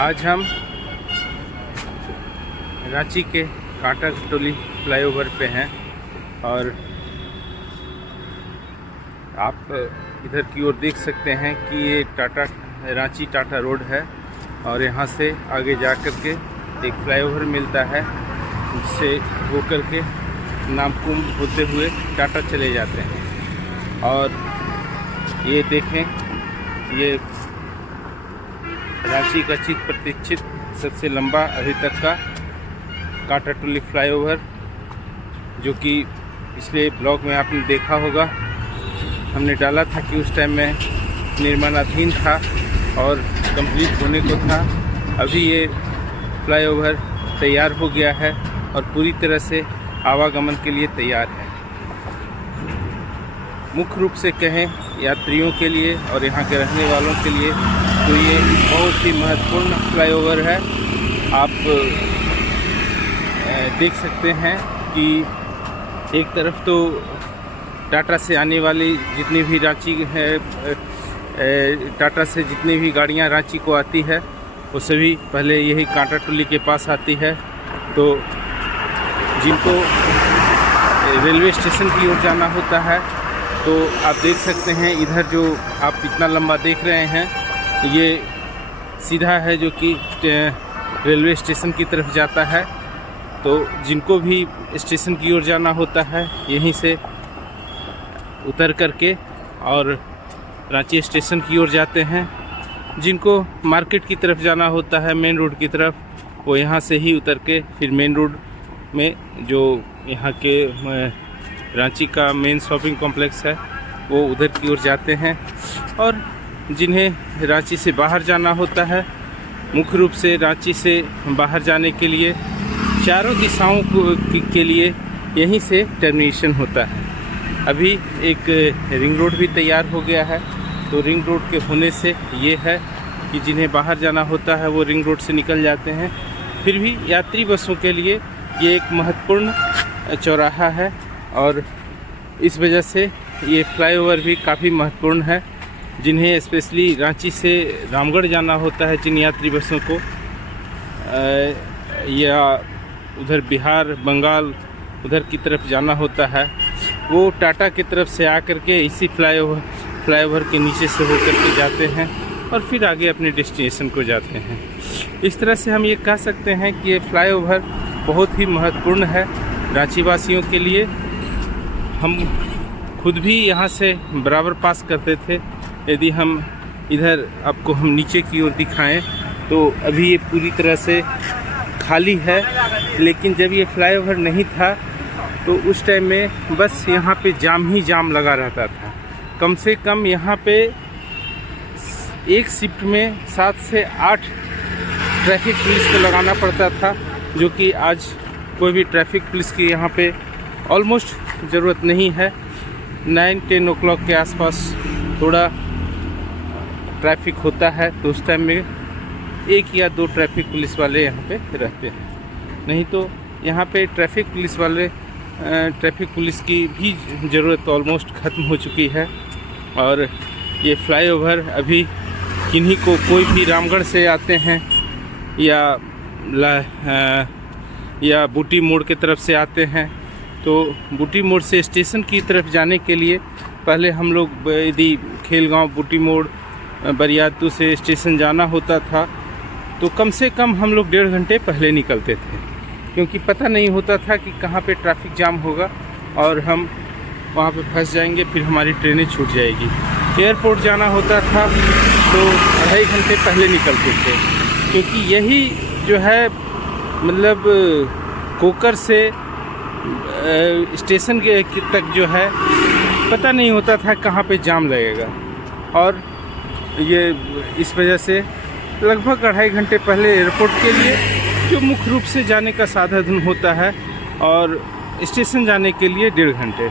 आज हम रांची के कांटाटोली फ्लाईओवर पे हैं और आप इधर की ओर देख सकते हैं कि ये रांची टाटा रोड है और यहाँ से आगे जा कर के एक फ्लाईओवर मिलता है जिससे होकर के नामकुम होते हुए टाटा चले जाते हैं। और ये देखें, ये रांची का चित प्रतीक्षित सबसे लंबा अभी तक का कांटाटोली फ्लाईओवर, जो कि पिछले ब्लॉग में आपने देखा होगा, हमने डाला था कि उस टाइम में निर्माणाधीन था और कंप्लीट होने को था। अभी ये फ्लाईओवर तैयार हो गया है और पूरी तरह से आवागमन के लिए तैयार है। मुख्य रूप से कहें यात्रियों के लिए और यहाँ के रहने वालों के लिए तो ये बहुत ही महत्वपूर्ण फ्लाईओवर है। आप देख सकते हैं कि एक तरफ तो टाटा से आने वाली जितनी भी रांची है, टाटा से जितनी भी गाड़ियाँ रांची को आती है वो सभी पहले यही कांटाटोली के पास आती है। तो जिनको रेलवे स्टेशन की ओर जाना होता है तो आप देख सकते हैं इधर जो आप इतना लंबा देख रहे हैं ये सीधा है जो कि रेलवे स्टेशन की तरफ जाता है। तो जिनको भी स्टेशन की ओर जाना होता है यहीं से उतर करके और रांची स्टेशन की ओर जाते हैं। जिनको मार्केट की तरफ जाना होता है मेन रोड की तरफ, वो यहाँ से ही उतर के फिर मेन रोड में जो यहाँ के रांची का मेन शॉपिंग कॉम्प्लेक्स है वो उधर की ओर जाते हैं। और जिन्हें रांची से बाहर जाना होता है, मुख्य रूप से रांची से बाहर जाने के लिए चारों दिशाओं के लिए यहीं से टर्मिनेशन होता है। अभी एक रिंग रोड भी तैयार हो गया है, तो रिंग रोड के होने से ये है कि जिन्हें बाहर जाना होता है वो रिंग रोड से निकल जाते हैं। फिर भी यात्री बसों के लिए ये एक महत्वपूर्ण चौराहा है और इस वजह से ये फ्लाईओवर भी काफ़ी महत्वपूर्ण है। जिन्हें स्पेशली रांची से रामगढ़ जाना होता है, जिन यात्री बसों को या उधर बिहार बंगाल उधर की तरफ जाना होता है, वो टाटा की तरफ से आकर के इसी फ्लाईओवर के नीचे से होकर के जाते हैं और फिर आगे अपने डेस्टिनेशन को जाते हैं। इस तरह से हम ये कह सकते हैं कि ये फ्लाईओवर बहुत ही महत्वपूर्ण है रांची वासियों के लिए। हम खुद भी यहाँ से बराबर पास करते थे। यदि हम इधर आपको हम नीचे की ओर दिखाएं तो अभी ये पूरी तरह से खाली है, लेकिन जब ये फ्लाईओवर नहीं था तो उस टाइम में बस यहाँ पे जाम ही जाम लगा रहता था। कम से कम यहाँ पे एक शिफ्ट में 7 से 8 ट्रैफिक पुलिस को लगाना पड़ता था, जो कि आज कोई भी ट्रैफिक पुलिस की यहाँ पे ऑलमोस्ट ज़रूरत नहीं है। 9-10 ओ क्लॉक के आसपास थोड़ा ट्रैफिक होता है तो उस टाइम में 1 या 2 ट्रैफिक पुलिस वाले यहाँ पे रहते हैं। नहीं तो यहाँ पे ट्रैफिक पुलिस की भी ज़रूरत ऑलमोस्ट ख़त्म हो चुकी है। और ये फ्लाईओवर अभी किन्हीं को कोई भी रामगढ़ से आते हैं या बूटी मोड़ के तरफ से आते हैं, तो बूटी मोड़ से स्टेशन की तरफ जाने के लिए पहले हम लोग यदि खेलगांव बूटी मोड़ बरियातू से स्टेशन जाना होता था तो कम से कम हम लोग 1.5 घंटे पहले निकलते थे, क्योंकि पता नहीं होता था कि कहाँ पे ट्रैफिक जाम होगा और हम वहाँ पे फंस जाएंगे, फिर हमारी ट्रेनें छूट जाएगी। एयरपोर्ट जाना होता था तो 2.5 घंटे पहले निकलते थे, क्योंकि यही जो है मतलब कोकर से स्टेशन के तक जो है पता नहीं होता था कहाँ पे जाम लगेगा। और ये इस वजह से लगभग 2.5 घंटे पहले एयरपोर्ट के लिए, जो मुख्य रूप से जाने का साधन होता है, और स्टेशन जाने के लिए 1.5 घंटे।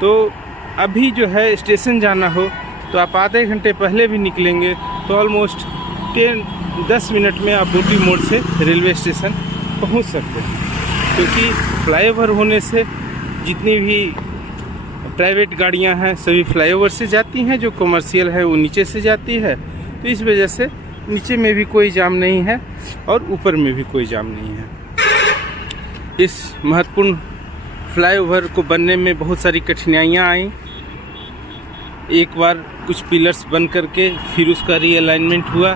तो अभी जो है स्टेशन जाना हो तो आप आधे घंटे पहले भी निकलेंगे तो ऑलमोस्ट 10 मिनट में आप बूटी मोड़ से रेलवे स्टेशन पहुंच सकते हैं। क्योंकि फ्लाईओवर होने से जितनी भी प्राइवेट गाड़ियां हैं सभी फ्लाईओवर से जाती हैं, जो कमर्शियल है वो नीचे से जाती है। तो इस वजह से नीचे में भी कोई जाम नहीं है और ऊपर में भी कोई जाम नहीं है। इस महत्वपूर्ण फ्लाईओवर को बनने में बहुत सारी कठिनाइयाँ आई। एक बार कुछ पिलर्स बन करके फिर उसका रीअलाइनमेंट हुआ,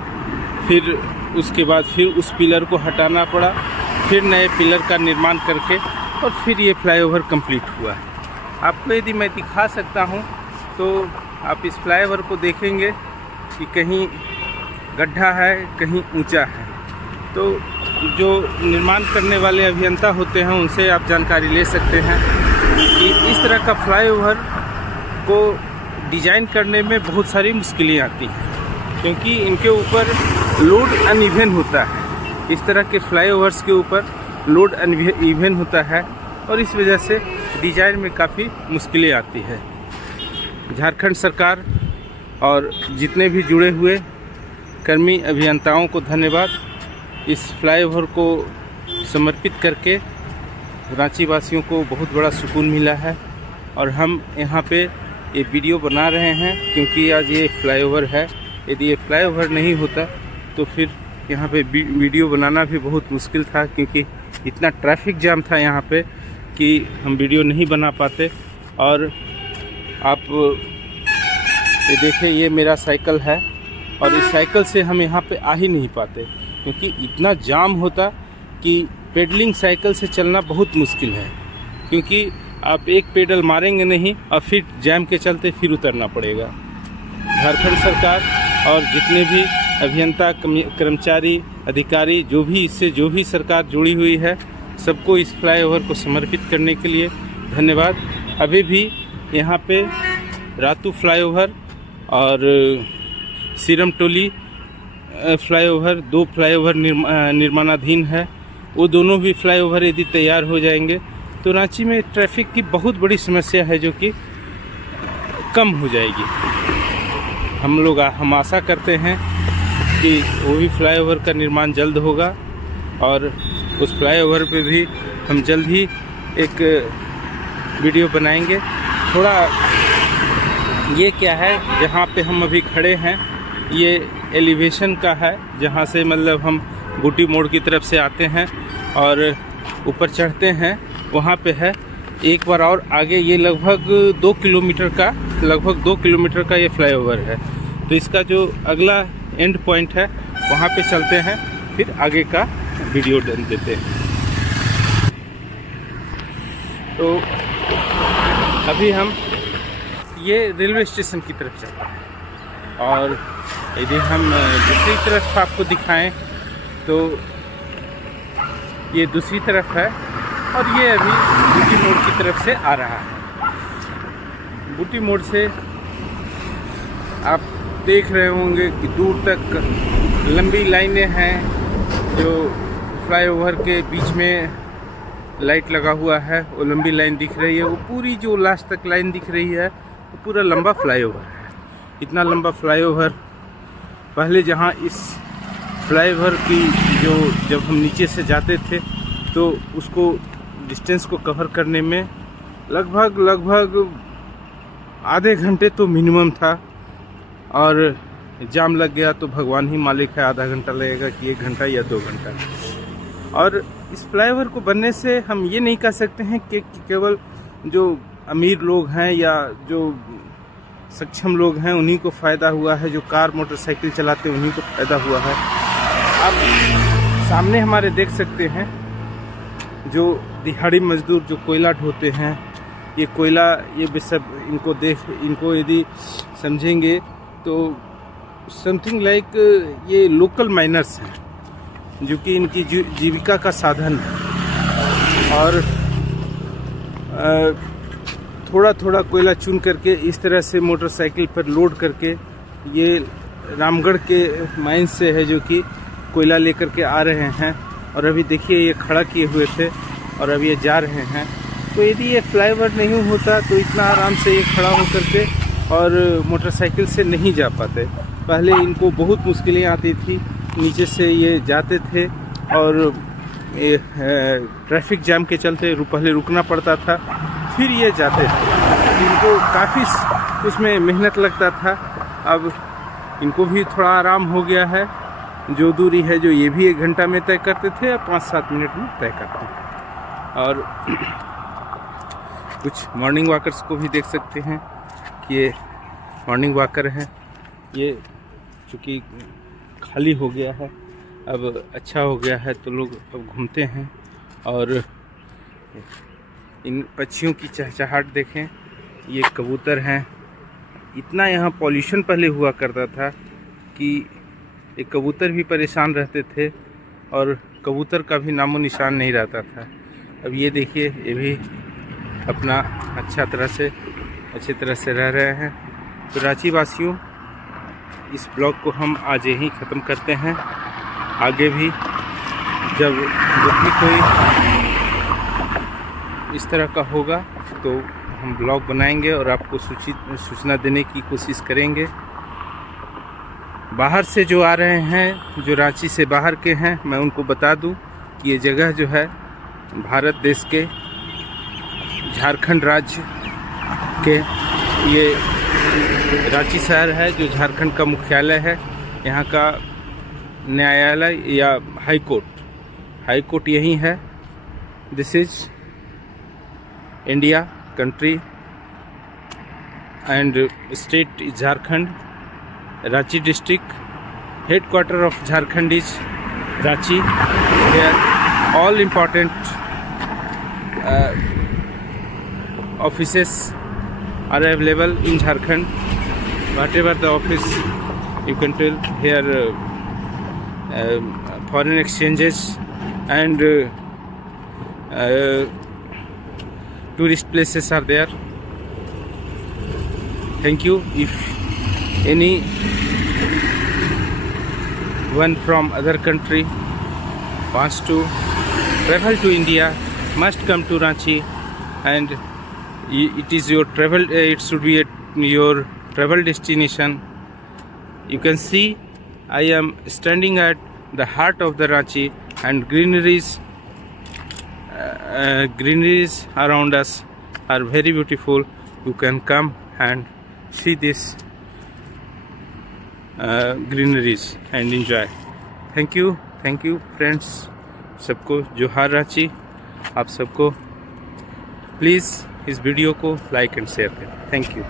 फिर उसके बाद फिर उस पिलर को हटाना पड़ा, फिर नए पिलर का निर्माण करके और फिर ये फ्लाईओवर कंप्लीट हुआ। आपको यदि मैं दिखा सकता हूँ तो आप इस फ्लाईओवर को देखेंगे कि कहीं गड्ढा है, कहीं ऊंचा है। तो जो निर्माण करने वाले अभियंता होते हैं उनसे आप जानकारी ले सकते हैं कि इस तरह का फ्लाईओवर को डिज़ाइन करने में बहुत सारी मुश्किलें आती हैं, क्योंकि इनके ऊपर लोड अनइवन होता है। इस तरह के फ्लाईओवर्स के ऊपर लोड अनइवन होता है और इस वजह से डिज़ाइन में काफ़ी मुश्किलें आती है। झारखंड सरकार और जितने भी जुड़े हुए कर्मी अभियंताओं को धन्यवाद। इस फ्लाईओवर को समर्पित करके रांची वासियों को बहुत बड़ा सुकून मिला है और हम यहाँ पे ये वीडियो बना रहे हैं क्योंकि आज ये फ्लाईओवर है। यदि ये फ्लाईओवर नहीं होता तो फिर यहाँ पे वीडियो बनाना भी बहुत मुश्किल था, क्योंकि इतना ट्रैफिक जाम था यहाँ पे कि हम वीडियो नहीं बना पाते। और आप ये देखें, ये मेरा साइकिल है और इस साइकिल से हम यहाँ पे आ ही नहीं पाते, क्योंकि इतना जाम होता कि पेडलिंग साइकिल से चलना बहुत मुश्किल है, क्योंकि आप एक पेडल मारेंगे नहीं और फिर जाम के चलते फिर उतरना पड़ेगा। झारखंड सरकार और जितने भी अभियंता, कर्मचारी, अधिकारी, जो भी सरकार जुड़ी हुई है, सबको इस फ्लाईओवर को समर्पित करने के लिए धन्यवाद। अभी भी यहाँ पे रातू फ्लाईओवर और सीरमटोली फ्लाईओवर, 2 फ्लाईओवर निर्माणाधीन है। वो दोनों भी फ्लाईओवर यदि तैयार हो जाएंगे तो रांची में ट्रैफिक की बहुत बड़ी समस्या है जो कि कम हो जाएगी। हम आशा करते हैं कि वो भी फ्लाईओवर का निर्माण जल्द होगा और उस फ्लाईओवर पे भी हम जल्द ही एक वीडियो बनाएंगे। थोड़ा ये क्या है, जहाँ पे हम अभी खड़े हैं ये एलिवेशन का है, जहाँ से मतलब हम बूटी मोड़ की तरफ से आते हैं और ऊपर चढ़ते हैं, वहाँ पे है। एक बार और आगे ये लगभग 2 किलोमीटर का ये फ्लाईओवर है। तो इसका जो अगला एंड पॉइंट है वहाँ पे चलते हैं, फिर आगे का वीडियो देते हैं। तो अभी हम ये रेलवे स्टेशन की तरफ चलते हैं और यदि हम दूसरी तरफ आपको दिखाएं तो ये दूसरी तरफ है और ये अभी बूटी मोड़ की तरफ से आ रहा है। बूटी मोड़ से आप देख रहे होंगे कि दूर तक लंबी लाइनें हैं, जो फ्लाईओवर के बीच में लाइट लगा हुआ है वो लंबी लाइन दिख रही है। वो पूरी जो लास्ट तक लाइन दिख रही है वो पूरा लंबा फ्लाईओवर है। इतना लंबा फ्लाईओवर पहले, जहाँ इस फ्लाईओवर की जब हम नीचे से जाते थे तो उसको डिस्टेंस को कवर करने में लगभग आधे घंटे तो मिनिमम था, और जाम लग गया तो भगवान ही मालिक है, आधा घंटा लगेगा कि 1 घंटा या 2 घंटा। और इस फ्लाईओवर को बनने से हम ये नहीं कह सकते हैं कि केवल जो अमीर लोग हैं या जो सक्षम लोग हैं उन्हीं को फ़ायदा हुआ है, जो कार मोटरसाइकिल चलाते हैं उन्हीं को फ़ायदा हुआ है। आप सामने हमारे देख सकते हैं जो दिहाड़ी मजदूर जो कोयला ढोते हैं, ये कोयला, ये सब इनको यदि समझेंगे तो समथिंग लाइक ये लोकल माइनर्स हैं, जो कि इनकी जीविका का साधन है। और थोड़ा थोड़ा कोयला चुन करके इस तरह से मोटरसाइकिल पर लोड करके ये रामगढ़ के माइंस से है जो कि कोयला लेकर के आ रहे हैं। और अभी देखिए ये खड़ा किए हुए थे और अभी ये जा रहे हैं। तो यदि ये फ्लाईओवर नहीं होता तो इतना आराम से ये खड़ा होकर के और मोटरसाइकिल से नहीं जा पाते। पहले इनको बहुत मुश्किलें आती थी, नीचे से ये जाते थे और ये ट्रैफिक जाम के चलते पहले रुकना पड़ता था, फिर ये जाते थे। इनको काफ़ी उसमें मेहनत लगता था। अब इनको भी थोड़ा आराम हो गया है जो दूरी है जो ये भी 1 घंटा में तय करते थे, अब 5-7 मिनट में तय करते हैं। और कुछ मॉर्निंग वॉकर्स को भी देख सकते हैं कि ये मॉर्निंग वॉकर हैं। ये चूँकि खाली हो गया है, अब अच्छा हो गया है, तो लोग अब घूमते हैं। और इन पक्षियों की चहचहाट देखें, ये कबूतर हैं। इतना यहाँ पॉल्यूशन पहले हुआ करता था कि ये कबूतर भी परेशान रहते थे और कबूतर का भी नामो निशान नहीं रहता था। अब ये देखिए, ये भी अपना अच्छी तरह से रह रहे हैं। तो रांची वासियों, इस ब्लॉग को हम आज यहीं ख़त्म करते हैं। आगे भी जब भी कोई इस तरह का होगा तो हम ब्लॉग बनाएंगे और आपको सूचना देने की कोशिश करेंगे। बाहर से जो आ रहे हैं, जो रांची से बाहर के हैं, मैं उनको बता दूं कि ये जगह जो है भारत देश के झारखंड राज्य के, ये रांची शहर है जो झारखंड का मुख्यालय है। यहाँ का न्यायालय या हाई कोर्ट यहीं है। This is India country and state is Jharkhand. Ranchi district, headquarter of Jharkhand is Ranchi. Here all important offices are available in Jharkhand. Whatever the office you can tell here, foreign exchanges and tourist places are there. Thank you. If any one from other country wants to travel to India, must come to Ranchi, and it is your travel. It should be your travel destination. You can see I am standing at the heart of the Ranchi, and greeneries around us are very beautiful. You can come and see this greeneries and enjoy. Thank you friends. सबको जोहार रांची। आप सबको please इस video को like and share करें। Thank you.